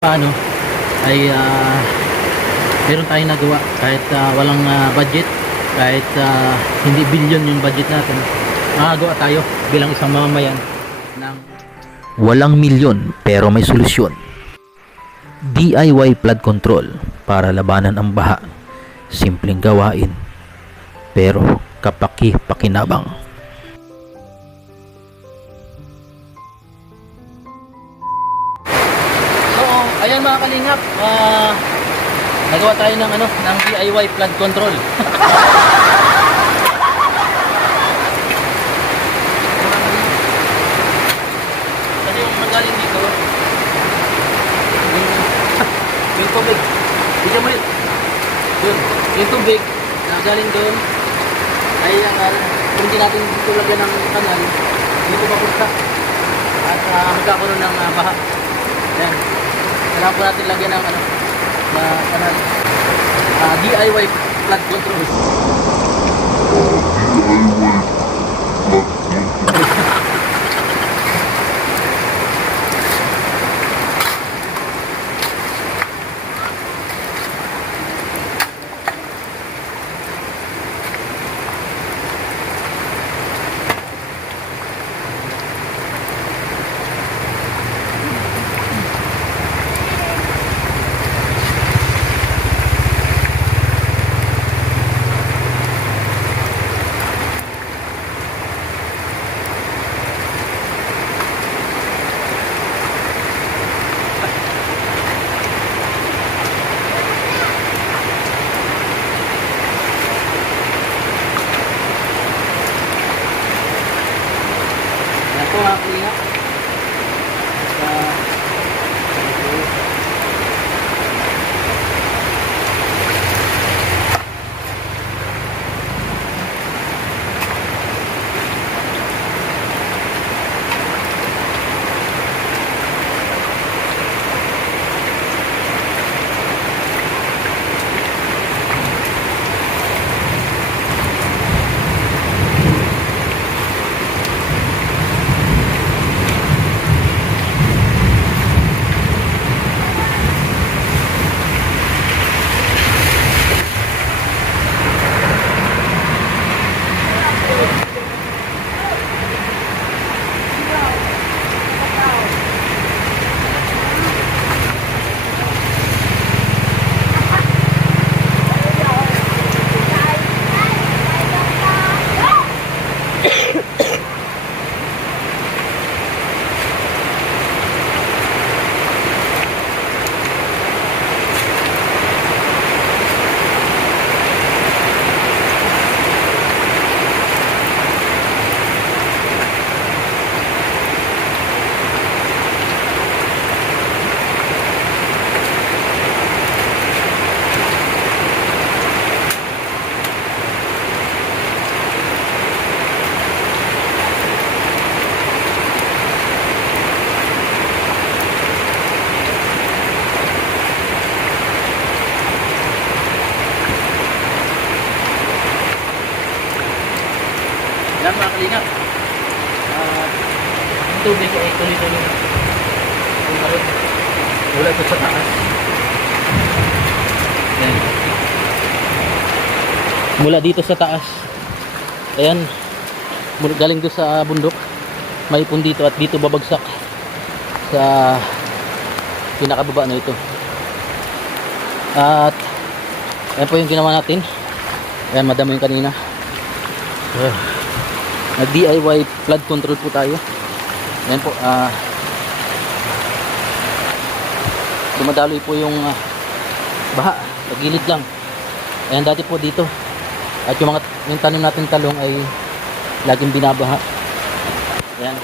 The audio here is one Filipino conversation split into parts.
paano ay meron tayong nagawa kahit walang budget, kahit hindi billion yung budget natin, makagawa tayo bilang isang mamamayan ng Walang milyon pero may solusyon. DIY flood control para labanan ang baha. Simpleng gawain pero kapaki-pakinabang. So ayan mga kalingap, nagawa tayo ng ng DIY flood control. Kasi yung magaling dito yung tubig, bigyan mo rin yun, yung tubig na galing doon ay kung hindi natin dito lagyan ng kanal, dito mapunta at magkakaroon ng baha. Ayan, kailangan po natin lagyan ng na kanal, DIY flood control. Ayan po mga kalingap. Yan mga kalingap, yung tubig ay tuloy-tuloy na tumaroon mula ito sa taas. Yan, mula dito sa taas, ayan, galing doon sa bundok, maipon dito at dito babagsak sa pinakababa na ito. At ayan po yung ginawa natin. Ayan, madami yung kanina. DIY flood control po tayo. Ayan po, dumadaloy po yung baha sa gilid lang. Ayan, dati po dito at yung tanim natin talong ay laging binabaha. Ayan,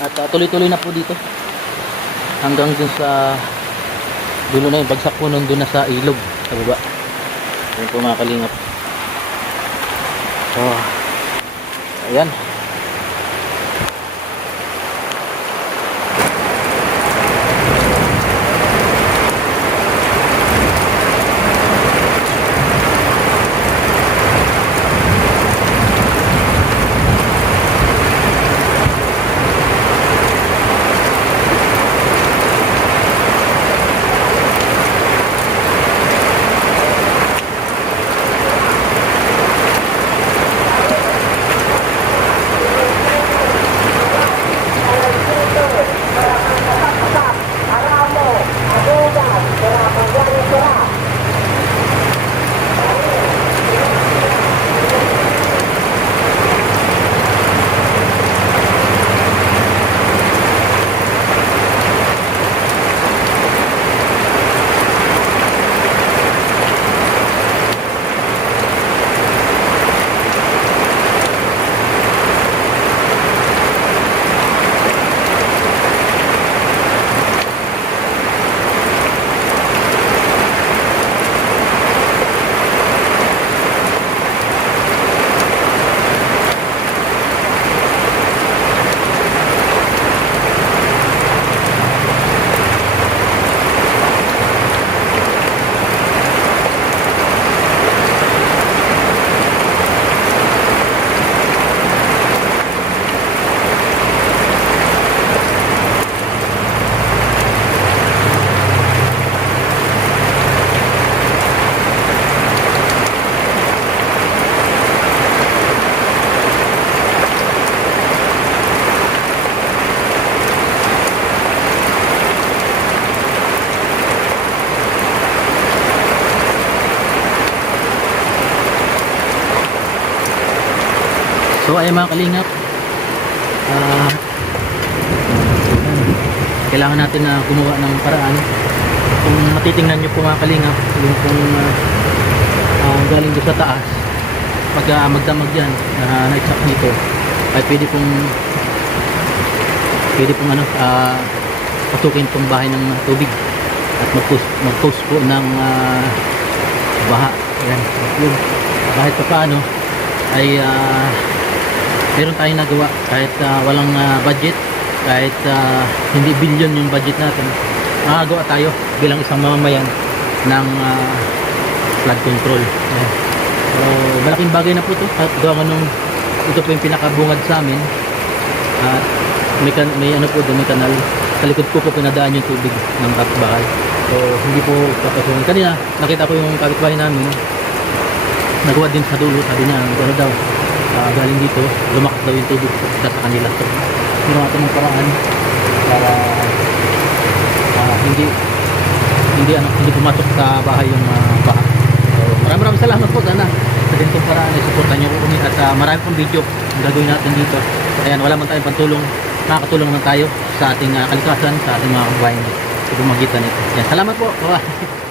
at tuloy-tuloy na po dito hanggang dun sa dulo na yung bagsak po nun, dun na sa ilog sa baba. Ayan po mga kalingap. So ayan, ay mga kalingap, kailangan natin na gumawa ng paraan. Kung matitingnan nyo po mga kalingap, yung kung galing doon sa taas, pag magdamag yan na na-extract nito, ay pwede pong pasukin itong bahay ng tubig at mag-cause po ng baha. Ayan, yun. Kahit pa paano ay meron tayong nagawa kahit walang budget, kahit hindi billion yung budget natin, makagawa tayo bilang isang mamamayan ng flood control. Ayan. So, malaking bagay na po ito at gawa nung ito po yung pinakabungad sa amin at may ano po doon, may kanal sa likod ko po pinadaan yung tubig ng kapitbahay. So hindi po papasukin. Kanina nakita ko yung kapitbahay namin, nagawa din sa dulo, sabi niya ano daw, galing dito lumakas daw yung tubig sa kanila. So ginawa natin ng paraan para hindi pumasok sa bahay yung baha. So maraming salamat po, sana sa ganitong paraan ay suportan niyo po kami at marami pong video ang gagawin natin dito. Ayan, wala man tayong pantulong, makakatulong naman tayo sa ating kalikasan, sa ating mga kababayan sa pamamagitan nito. Ayan, salamat po. Bye.